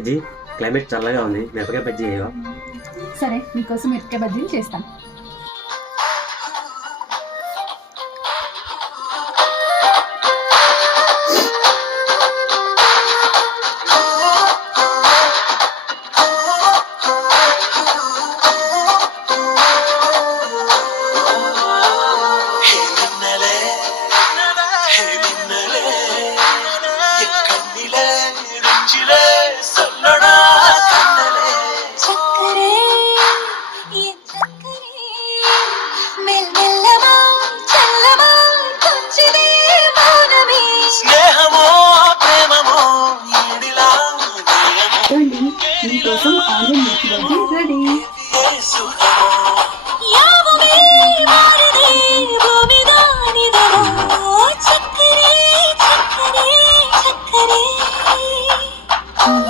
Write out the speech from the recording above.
విజి climate చల్లగా ఉంది, మిరపకాయ బజ్జీ చేయవా? సరే, మీకోసం మిరపకాయ బజ్జీలు చేస్తాను. మీకోసం ఆన్లైన్ రెడీ.